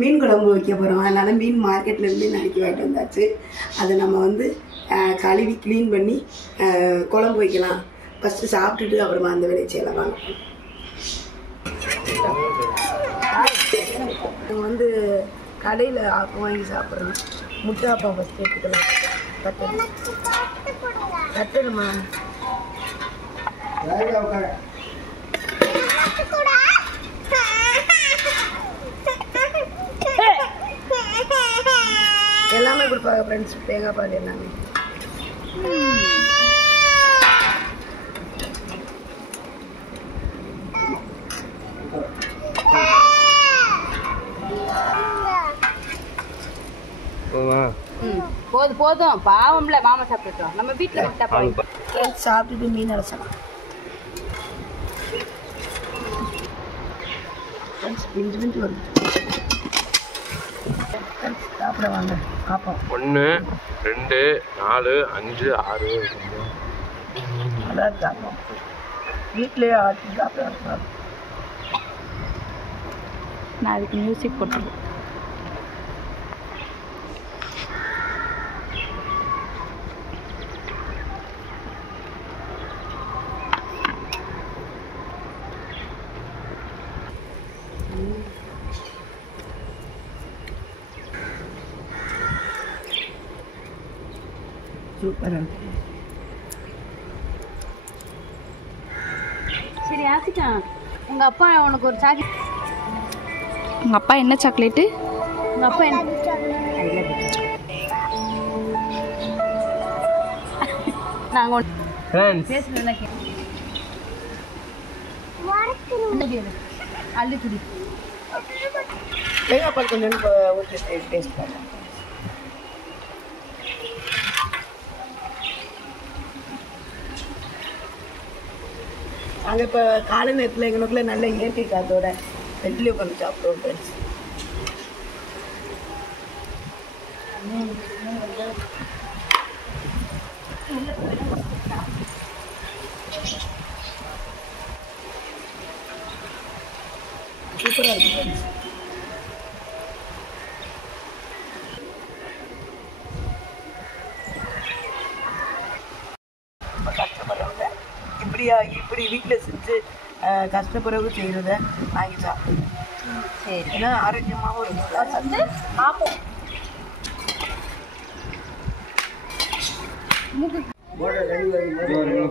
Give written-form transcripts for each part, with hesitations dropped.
மீன் குழம்பு வைக்க போகிறோம். அதனால் மீன் மார்க்கெட்லேருந்து நறுக்கி வாங்கிட்டு வந்தாச்சு. அதை நம்ம வந்து கழுவி க்ளீன் பண்ணி குழம்பு வைக்கலாம். ஃபஸ்ட்டு சாப்பிட்டுட்டு அப்புறமா அந்த வேலையை செய்யலாம். வாங்க. நம்ம வந்து கடையில் ஆப்பம் வாங்கி சாப்பிட்றோம். முட்டை ஆப்பம் ஃபஸ்ட்டு எடுத்துக்கலாம். கட்டுடுமா எல்லாமே கொடுப்பாங்க ஃப்ரெண்ட்ஸ். தேங்காய் பால் எல்லாமே. போதும் போதும், பாவம்ல மாமா சாப்பிட்டுட்டோம். நம்ம வீட்டில் சாப்பிட்டுட்டு மீன் அரைச்சலாம். பிஞ்சு பிஞ்சு வருது. சாப்பிட வாங்க. ஆப்பம் 1 2 4 5 6 நல்லா சாப்பிடும். வீட்டிலேயே ஆட்டி சாப்பிட. நான் அதுக்கு மியூசிக் போட்டுருக்கேன். சூப்பராக சரி ஆசிக்கா, உங்கள் அப்பா உனக்கு ஒரு சாக்லேட். உங்கள் அப்பா என்ன சாக்லேட்டு? உங்கள் அப்பா என்ன நாங்கள் பேசுகிறேன். அள்ளிக்குடி தேங்காய் பால் கொஞ்சம் டேஸ்ட் பண்ணலாம். நாங்கள் இப்போ காலை நேரத்தில் எங்களுக்குள்ள நல்ல இயற்கை காற்றோட வெட்டிலே உட்காந்து சாப்பிடுவோம் ஃப்ரெண்ட்ஸ். சூப்பராக இருக்குது ஃப்ரெண்ட்ஸ். கஷ்டப்படுறவங்க இப்படி வீட்டில் செஞ்சு கஷ்டப்படுறவங்க செய்கிறத வாங்கி சாப்பிடுவோம். சரி, ஏன்னா ஆரோக்கியமாகவும் இருக்கும். வந்து பார்ப்போம்.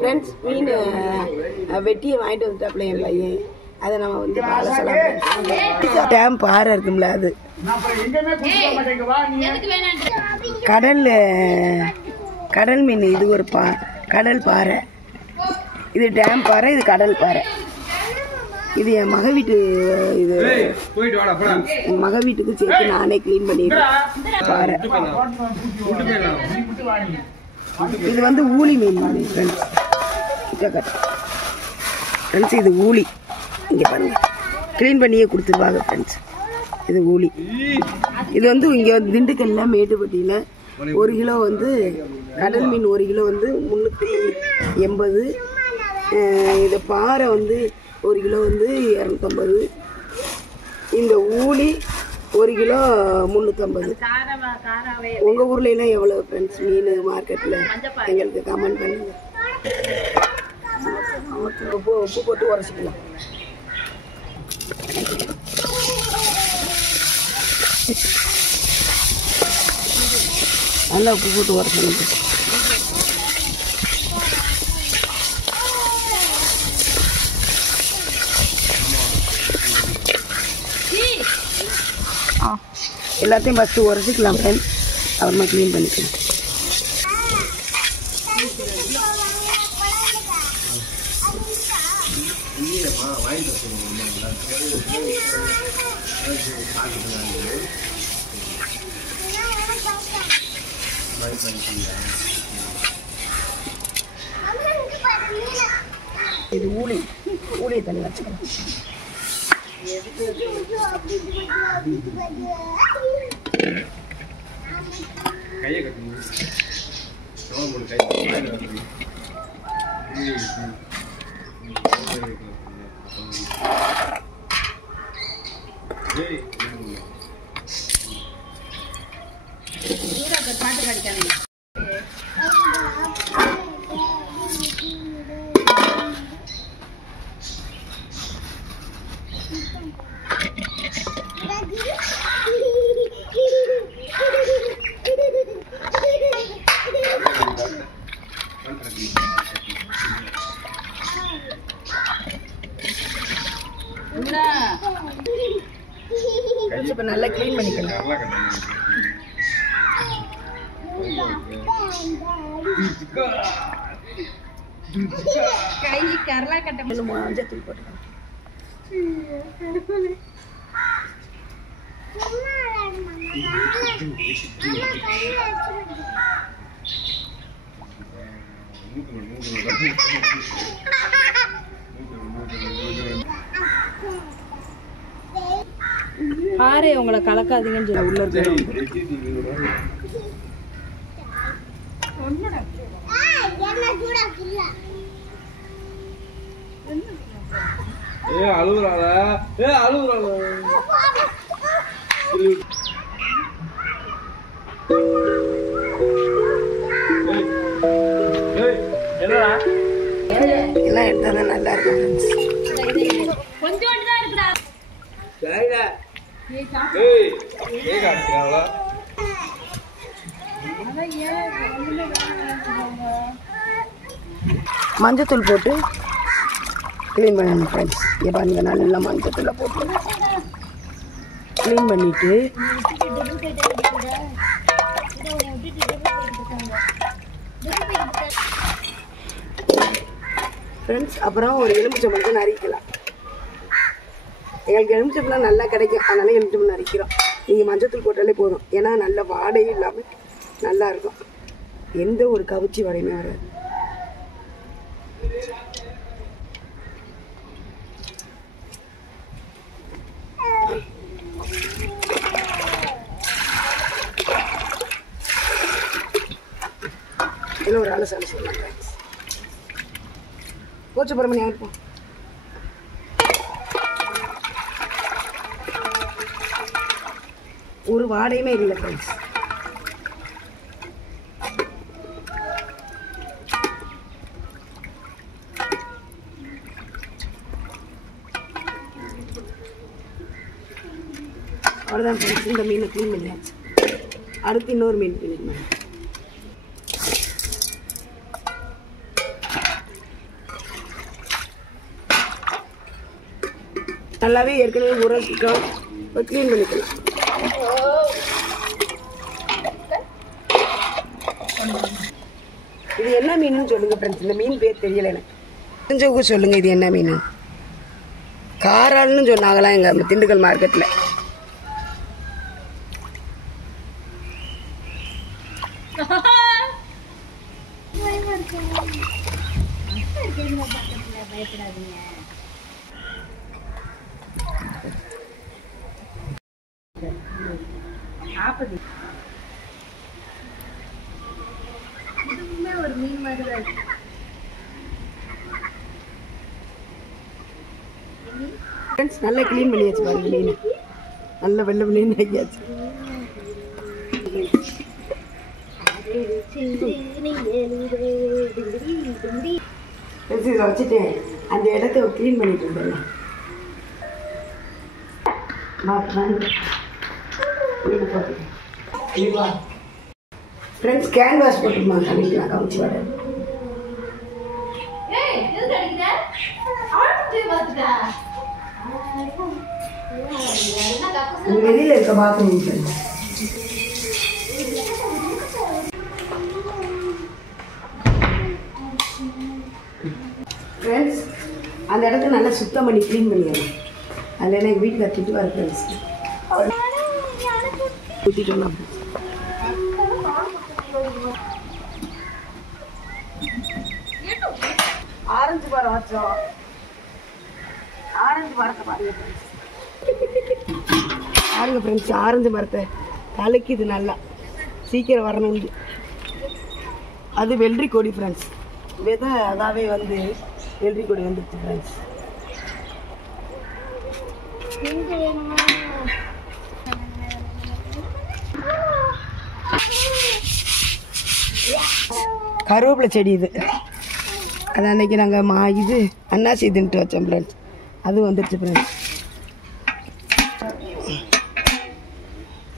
ஃப்ரெண்ட்ஸ், மீன் வெட்டியை வாங்கிட்டு வந்துட்டாப்புல என் பையன். அதை நம்ம வந்து டேம் பாறை இருக்கும்ல, அது கடல் மீன். இது ஒரு கடல் பாறை. இது டேம் பாறை, இது கடல் பாறை. இது என் மக வீட்டு. இது என் மக வீட்டுக்கு சேர்த்து நானே கிளீன் பண்ணிடுறேன் பாறை. இது வந்து ஊளி மீன் ஃப்ரெண்ட்ஸ். ஃப்ரெண்ட்ஸ், இது ஊளி. இங்கே பாருங்க, கிளீன் பண்ணியே கொடுத்துருவாங்க ஃப்ரெண்ட்ஸ். இது ஊளி. இது வந்து இங்கே வந்து திண்டுக்கல்ல மேட்டுப்பட்டியில் 1 கிலோ வந்து கடல் மீன் 1 கிலோ வந்து 380. இது பாறை வந்து 1 கிலோ வந்து 250. இந்த ஊளி 1 கிலோ 350. உங்கள் ஊர்ல எல்லாம் எவ்வளோ ஃப்ரெண்ட்ஸ் மீன் மார்க்கெட்டில்? எங்களுக்கு கமெண்ட் பண்ணுங்க. உப்பு போட்டு உரைச்சிக்கலாம். நல்லா உப்பு போட்டு உரைச்சிக்கலாம். எல்லாத்தையும் ஃபஸ்ட்டு உரைச்சிக்கலாம் ஃப்ரெண்ட்ஸ், அப்புறமா க்ளீன் பண்ணிக்கலாம். இது ஊளியை தண்ணி வச்சுக்கலாம். கையை கட்டுங்க. பாட்டு படிக்காதீங்க. இப்போ நல்லா க்ளீன் பண்ணிக்கலாம். கை கரலா கட்ட மஞ்சத்தூள் போட்டுக்கலாம். பாரு உங்களை கலக்காதீங்கன்னு சொல்லி உள்ள இருக்கு. அழுகுறாள எல்லாம் எடுத்தா தான் நல்லா இருக்கும் ஃப்ரெண்ட்ஸ். கொஞ்சோண்டு தான் இருக்குடா. மஞ்சத்தூள் போட்டு க்ளீன் பண்ணணும் ஃப்ரெண்ட்ஸ். இங்கே பாருங்க, நல்லா மஞ்சத்தூளை போட்டு க்ளீன் பண்ணிவிட்டு ஃப்ரெண்ட்ஸ் அப்புறம் ஒரு எலுமிச்சம்பழத்தை நறுக்கலாம். எங்களுக்கு எலுமிச்சம்பழம் நல்லா கிடைக்கும், அதனால எலுமிச்சம்பழம் நறுக்கிறோம். நீங்கள் மஞ்சத்தூள் போட்டாலே போதும், ஏன்னா நல்ல வாடையும் இல்லாமல் நல்லா இருக்கும். எந்த ஒரு கவிச்சி வாடையுமே வராது. இதில் ஒரு அலசாலை சொல்லலாம். போச்சு பரமணி ஆகிருப்போம். ஒரு வாடையுமே இல்லை ஃப்ரெண்ட்ஸ். அவ்வளோதான் ஃப்ரெண்ட்ஸ், இந்த மீனை க்ளீன் பண்ணியாச்சு. அடுத்து இன்னொரு மீன் க்ளீன் பண்ணி நல்லாவே ஏற்கனவே உரசிட்டோம், க்ளீன் பண்ணிக்கலாம். இது என்ன மீன் சொல்லுங்க ஃப்ரெண்ட்ஸ். இந்த மீன் பேர் தெரியல எனக்கு, தெரிஞ்சவங்க சொல்லுங்க. இது என்ன மீன்? காரால்னு சொன்னாங்களாம் எங்க திண்டுக்கல் மார்க்கெட்டில். ஒரு மீன் மாதிரி ஃப்ரெண்ட்ஸ் நல்லா க்ளீன் பண்ணியாச்சு பாருங்க. மீன் நல்ல வெள்ளை வெள்ளைன்னு ஆக்கியாச்சு. வச்சுட்டேன், அந்த இடத்த க்ளீன் பண்ணிட்டு இருந்தேன். ஃப்ரெண்ட்ஸ் கேன்வாஸ் போட்டுருமா கமிக்கலாம் கமிச்சு வர. வெளியில இருக்க பாத்ரூம் ஃப்ரெண்ட்ஸ், அந்த இடத்த நல்லா சுத்தம் பண்ணி க்ளீன் பண்ணிடலாம். அதில் எனக்கு வீட்டில் திட்டுவார் ஃப்ரெண்ட்ஸ். ஊற்றிட்டோம்னா ஆரஞ்சு மரம் வச்சோம். ஆரஞ்சு மரத்தை பாருங்க ஃப்ரெண்ட்ஸ். பாருங்க ஃப்ரெண்ட்ஸ், ஆரஞ்சு மரத்தை தலைக்குது நல்லா, சீக்கிரம் வரணும்னு. அது வெள்ளரி கொடி ஃப்ரெண்ட்ஸ். விதை அதாவே வந்து வெள்ளரி கொடி வந்துடுச்சு ஃப்ரெண்ட்ஸ். கருவேப்பிலை செடி இது. அது அன்றைக்கி நாங்கள் இது அன்னாசி தின்ட்டு வச்சோம் ஃப்ரெண்ட்ஸ். அது வந்துடுச்சு ஃப்ரெண்ட்ஸ்.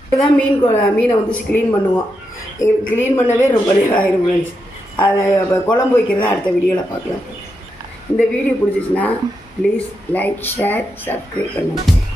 இப்போதான் மீனை வந்து க்ளீன் பண்ணுவோம். எங்களுக்கு க்ளீன் பண்ணவே ரொம்ப நேரம் ஆயிரும் ஃப்ரெண்ட்ஸ். அதை குழம்பு வைக்கிறதா அடுத்த வீடியோவில் பார்க்கலாம். இந்த வீடியோ பிடிச்சிச்சுன்னா ப்ளீஸ் லைக், ஷேர், சப்ஸ்கிரைப் பண்ணுங்கள்.